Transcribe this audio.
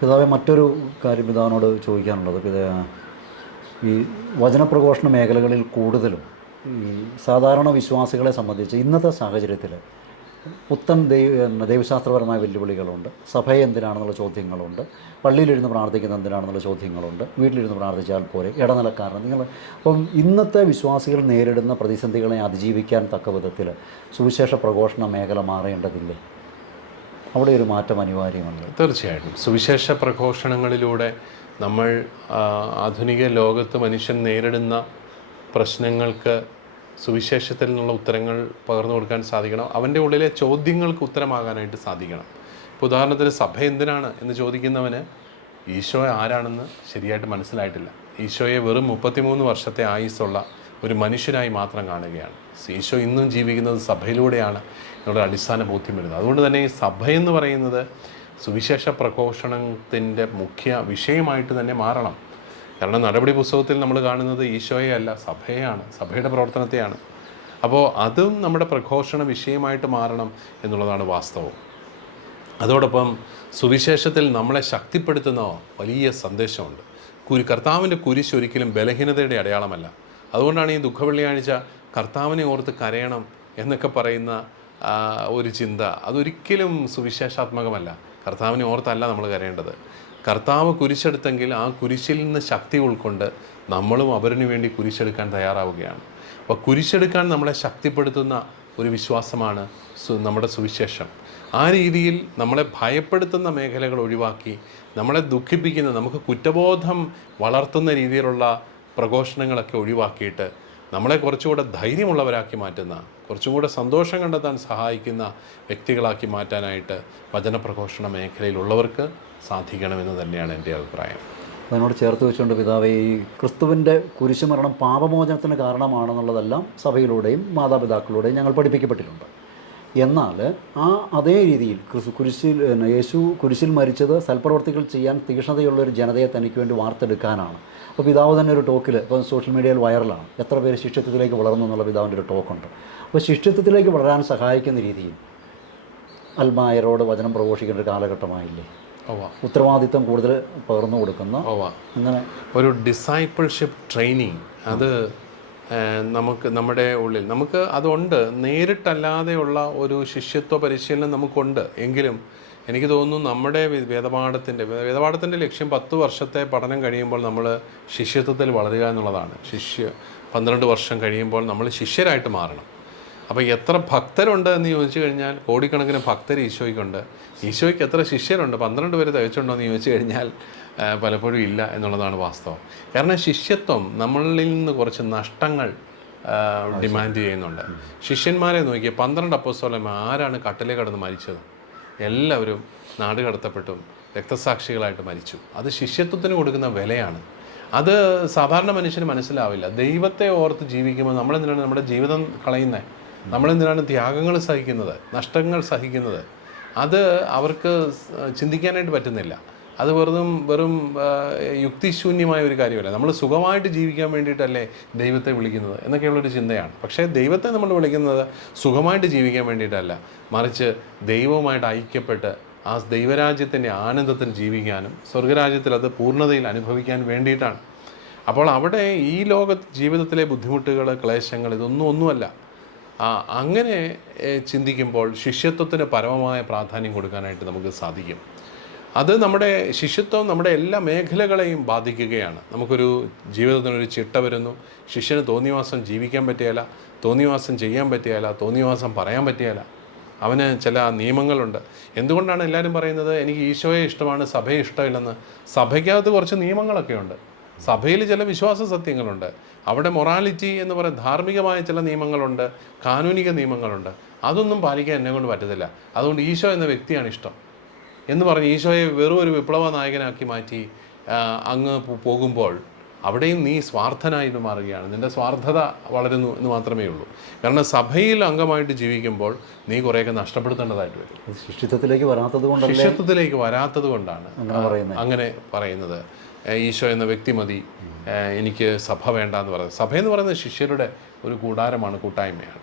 പിതാവെ, മറ്റൊരു കാര്യം പിതാവിനോട് ചോദിക്കാനുള്ളത്, ഈ വചനപ്രഘോഷണ മേഖലകളിൽ കൂടുതലും ഈ സാധാരണ വിശ്വാസികളെ സംബന്ധിച്ച് ഇന്നത്തെ സാഹചര്യത്തിൽ പുത്തൻ ദൈവശാസ്ത്രപരമായ വെല്ലുവിളികളുണ്ട്. സഭയെ എന്തിനാണെന്നുള്ള ചോദ്യങ്ങളുണ്ട്. പള്ളിയിലിരുന്ന് പ്രാർത്ഥിക്കുന്ന എന്തിനാണെന്നുള്ള ചോദ്യങ്ങളുണ്ട്. വീട്ടിലിരുന്ന് പ്രാർത്ഥിച്ചാൽ പോരെ, ഇടനിലക്കാരൻ നിങ്ങൾ. അപ്പം ഇന്നത്തെ വിശ്വാസികൾ നേരിടുന്ന പ്രതിസന്ധികളെ അതിജീവിക്കാൻ തക്ക വിധത്തിൽ സുവിശേഷ പ്രഘോഷണ മേഖല മാറേണ്ടതില്ലേ? അവിടെ ഒരു മാറ്റം അനിവാര്യമാണ്. തീർച്ചയായിട്ടും സുവിശേഷ പ്രഘോഷണങ്ങളിലൂടെ നമ്മൾ ആധുനിക ലോകത്ത് മനുഷ്യൻ നേരിടുന്ന പ്രശ്നങ്ങൾക്ക് സുവിശേഷത്തിൽ നിന്നുള്ള ഉത്തരങ്ങൾ പകർന്നു കൊടുക്കാൻ സാധിക്കണം. അവൻ്റെ ഉള്ളിലെ ചോദ്യങ്ങൾക്ക് ഉത്തരമാകാനായിട്ട് സാധിക്കണം. ഇപ്പോൾ ഉദാഹരണത്തിന് സഭ എന്തിനാണ് എന്ന് ചോദിക്കുന്നവന് ഈശോ ആരാണെന്ന് ശരിയായിട്ട് മനസ്സിലായിട്ടില്ല. ഈശോയെ വെറും 33 വർഷത്തെ ആയുസ്സുള്ള ഒരു മനുഷ്യനായി മാത്രം കാണുകയാണ്. ഈശോ ഇന്നും ജീവിക്കുന്നത് സഭയിലൂടെയാണ് എന്നുള്ള അടിസ്ഥാന ബോധ്യം വരുന്നത്. അതുകൊണ്ട് തന്നെ ഈ സഭയെന്ന് പറയുന്നത് സുവിശേഷ പ്രഘോഷണത്തിൻ്റെ മുഖ്യ വിഷയമായിട്ട് തന്നെ മാറണം. കാരണം നടപടി പുസ്തകത്തിൽ നമ്മൾ കാണുന്നത് ഈശോയെ അല്ല, സഭയെയാണ്, സഭയുടെ പ്രവർത്തനത്തെയാണ്. അപ്പോൾ അതും നമ്മുടെ പ്രഘോഷണ വിഷയമായിട്ട് മാറണം എന്നുള്ളതാണ് വാസ്തവം. അതോടൊപ്പം സുവിശേഷത്തിൽ നമ്മളെ ശക്തിപ്പെടുത്തുന്ന വലിയ സന്ദേശമുണ്ട്. കർത്താവിൻ്റെ കുരിശ് ഒരിക്കലും ബലഹീനതയുടെ അടയാളമല്ല. അതുകൊണ്ടാണ് ഈ ദുഃഖവെള്ളിയാഴ്ച കർത്താവിനെ ഓർത്ത് കരയണം എന്നൊക്കെ പറയുന്ന ഒരു ചിന്ത, അതൊരിക്കലും സുവിശേഷാത്മകമല്ല. കർത്താവിനെ ഓർത്തല്ല നമ്മൾ കരയേണ്ടത്. കർത്താവ് കുരിശെടുത്തെങ്കിൽ ആ കുരിശിൽ നിന്ന് ശക്തി ഉൾക്കൊണ്ട് നമ്മളും അവരിന് വേണ്ടി കുരിശെടുക്കാൻ തയ്യാറാവുകയാണ്. അപ്പോൾ കുരിശെടുക്കാൻ നമ്മളെ ശക്തിപ്പെടുത്തുന്ന ഒരു വിശ്വാസമാണ് നമ്മുടെ സുവിശേഷം. ആ രീതിയിൽ നമ്മളെ ഭയപ്പെടുത്തുന്ന മേഖലകൾ ഒഴിവാക്കി, നമ്മളെ ദുഃഖിപ്പിക്കുന്ന, നമുക്ക് കുറ്റബോധം വളർത്തുന്ന രീതിയിലുള്ള പ്രഘോഷണങ്ങളൊക്കെ ഒഴിവാക്കിയിട്ട് നമ്മളെ കുറച്ചുകൂടെ ധൈര്യമുള്ളവരാക്കി മാറ്റുന്ന, കുറച്ചും കൂടെ സന്തോഷം കണ്ടെത്താൻ സഹായിക്കുന്ന വ്യക്തികളാക്കി മാറ്റാനായിട്ട് വചനപ്രഘോഷണ മേഖലയിലുള്ളവർക്ക് സാധിക്കണമെന്ന് തന്നെയാണ് എൻ്റെ അഭിപ്രായം. അതിനോട് ചേർത്ത് വെച്ചുകൊണ്ട് പിതാവേ, ഈ ക്രിസ്തുവിൻ്റെ കുരിശുമരണം പാപമോചനത്തിന് കാരണമാണെന്നുള്ളതെല്ലാം സഭയിലൂടെയും മാതാപിതാക്കളുടെയും ഞങ്ങൾ പഠിപ്പിക്കപ്പെട്ടിട്ടുണ്ട്. എന്നാൽ അതേ രീതിയിൽ യേശു കുരിശിൽ മരിച്ചത് സൽപ്രവർത്തികൾ ചെയ്യാൻ തീക്ഷ്ണതയുള്ളൊരു ജനതയെ തനിക്ക് വേണ്ടി വാർത്തെടുക്കാനാണ്. അപ്പോൾ പിതാവ് തന്നെ ഒരു ടോക്കിൽ, ഇപ്പോൾ സോഷ്യൽ മീഡിയയിൽ വൈറലാണ്, എത്ര പേര് ശിഷ്യത്വത്തിലേക്ക് വളർന്നു എന്നുള്ള പിതാവിൻ്റെ ഒരു ടോക്കുണ്ട്. അപ്പോൾ ശിഷ്യത്വത്തിലേക്ക് വളരാൻ സഹായിക്കുന്ന രീതിയിൽ അൽമായരോട് വചനം പ്രഘോഷിക്കേണ്ട ഒരു കാലഘട്ടമായില്ലേ? ഉത്തരവാദിത്വം കൂടുതൽ പകർന്നു കൊടുക്കുന്ന അങ്ങനെ ഒരു ഡിസൈപ്പിൾഷിപ്പ് ട്രെയിനിങ്, അത് നമ്മുടെ ഉള്ളിൽ നമുക്ക് അതുണ്ട്. നേരിട്ടല്ലാതെയുള്ള ഒരു ശിഷ്യത്വ പരിശീലനം നമുക്കുണ്ട്. എങ്കിലും എനിക്ക് തോന്നുന്നു നമ്മുടെ വേദപാഠത്തിൻ്റെ ലക്ഷ്യം 10 വർഷത്തെ പഠനം കഴിയുമ്പോൾ നമ്മൾ ശിഷ്യത്വത്തിൽ വളരുക എന്നുള്ളതാണ്. 12 വർഷം കഴിയുമ്പോൾ നമ്മൾ ശിഷ്യരായിട്ട് മാറണം. അപ്പോൾ എത്ര ഭക്തരുണ്ട് എന്ന് ചോദിച്ചു കഴിഞ്ഞാൽ കോടിക്കണക്കിന് ഭക്തർ ഈശോയ്ക്കുണ്ട്. ഈശോയ്ക്ക് എത്ര ശിഷ്യരുണ്ട്? 12 പേര് തികച്ചുണ്ടോ എന്ന് ചോദിച്ചു കഴിഞ്ഞാൽ പലപ്പോഴും ഇല്ല എന്നുള്ളതാണ് വാസ്തവം. കാരണം ശിഷ്യത്വം നമ്മളിൽ നിന്ന് കുറച്ച് നഷ്ടങ്ങൾ ഡിമാൻഡ് ചെയ്യുന്നുണ്ട്. ശിഷ്യന്മാരെ നോക്കിയാൽ 12 അപ്പോസ്തലന്മാർ ആരാണ് കട്ടിലേ കടന്ന് മരിച്ചത്? എല്ലാവരും നാട് കടത്തപ്പെട്ടും രക്തസാക്ഷികളായിട്ട് മരിച്ചു. അത് ശിഷ്യത്വത്തിന് കൊടുക്കുന്ന വിലയാണ്. അത് സാധാരണ മനുഷ്യന് മനസ്സിലാവില്ല. ദൈവത്തെ ഓർത്ത് ജീവിക്കുമ്പോൾ നമ്മളെന്തിനാണ് നമ്മുടെ ജീവിതം കളയുന്നത്? നമ്മളെന്തിനാണ് ത്യാഗങ്ങൾ സഹിക്കുന്നത്, നഷ്ടങ്ങൾ സഹിക്കുന്നത്? അത് അവർക്ക് ചിന്തിക്കാനായിട്ട് പറ്റുന്നില്ല. അത് വെറും യുക്തിശൂന്യമായ ഒരു കാര്യമല്ല. നമ്മൾ സുഖമായിട്ട് ജീവിക്കാൻ വേണ്ടിയിട്ടല്ലേ ദൈവത്തെ വിളിക്കുന്നത് എന്നൊക്കെയുള്ളൊരു ചിന്തയാണ്. പക്ഷേ ദൈവത്തെ നമ്മൾ വിളിക്കുന്നത് സുഖമായിട്ട് ജീവിക്കാൻ വേണ്ടിയിട്ടല്ല, മറിച്ച് ദൈവവുമായിട്ട് ഐക്യപ്പെട്ട് ആ ദൈവരാജ്യത്തിൻ്റെ ആനന്ദത്തിൽ ജീവിക്കാനും സ്വർഗരാജ്യത്തിൽ അത് പൂർണ്ണതയിൽ അനുഭവിക്കാൻ വേണ്ടിയിട്ടാണ്. അപ്പോൾ അവിടെ ഈ ജീവിതത്തിലെ ബുദ്ധിമുട്ടുകൾ, ക്ലേശങ്ങൾ ഒന്നുമല്ല. അങ്ങനെ ചിന്തിക്കുമ്പോൾ ശിഷ്യത്വത്തിന് പരമമായ പ്രാധാന്യം കൊടുക്കാനായിട്ട് നമുക്ക് സാധിക്കും. അത് നമ്മുടെ ശിഷ്യത്വം നമ്മുടെ എല്ലാ മേഖലകളെയും ബാധിക്കുകയാണ്. നമുക്കൊരു ജീവിതത്തിനൊരു ചിട്ട വരുന്നു. ശിഷ്യന് തോന്നിവാസം ജീവിക്കാൻ പറ്റിയല്ല, തോന്നിവാസം ചെയ്യാൻ പറ്റിയല്ല, തോന്നിവാസം പറയാൻ പറ്റിയല്ല. അവന് ചില നിയമങ്ങളുണ്ട്. എന്തുകൊണ്ടാണ് എല്ലാവരും പറയുന്നത് എനിക്ക് ഈശോയെ ഇഷ്ടമാണ്, സഭയെ ഇഷ്ടമില്ലെന്ന്? സഭയ്ക്കകത്ത് കുറച്ച് നിയമങ്ങളൊക്കെ ഉണ്ട്. സഭയിൽ ചില വിശ്വാസ സത്യങ്ങളുണ്ട്. അവിടെ മൊറാലിറ്റി എന്ന് പറയുന്ന ധാർമ്മികമായ ചില നിയമങ്ങളുണ്ട്, കാനൂനിക നിയമങ്ങളുണ്ട്. അതൊന്നും പാലിക്കാൻ എന്നെ കൊണ്ട് പറ്റത്തില്ല. അതുകൊണ്ട് ഈശോ എന്ന വ്യക്തിയാണ് ഇഷ്ടം എന്ന് പറഞ്ഞ് ഈശോയെ വെറും ഒരു വിപ്ലവ നായകനാക്കി മാറ്റി അങ്ങ് പോകുമ്പോൾ അവിടെയും നീ സ്വാർത്ഥനായിട്ട് മാറുകയാണ്. നിൻ്റെ സ്വാർത്ഥത വളരുന്നു എന്ന് മാത്രമേ ഉള്ളൂ. കാരണം സഭയിൽ അംഗമായിട്ട് ജീവിക്കുമ്പോൾ നീ കുറേയൊക്കെ നഷ്ടപ്പെടുത്തേണ്ടതായിട്ട് വരും. ശിഷ്യത്വത്തിലേക്ക് വരാത്തത് കൊണ്ടാണ് അങ്ങനെ പറയുന്നത്. ഈശോ എന്ന വ്യക്തി മതി, എനിക്ക് സഭ വേണ്ട എന്ന് പറയുന്നത്. സഭയെന്ന് പറയുന്നത് ശിഷ്യരുടെ ഒരു കൂടാരമാണ്, കൂട്ടായ്മയാണ്.